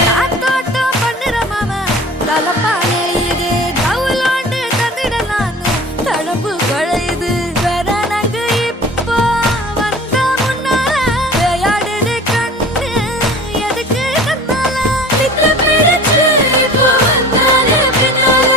காத்தோட்டம் பண்ணுற மாமா தலப்பானே இது தவுலாண்டு தந்திடலான்னு தடம்பு குழையுது வரணங்கு இப்போ வந்த முன்னால விளையாடுது கண்ணு எதுக்கு கண்ணால திக்கு பிடிச்சு இப்போ வந்தாலே பின்னால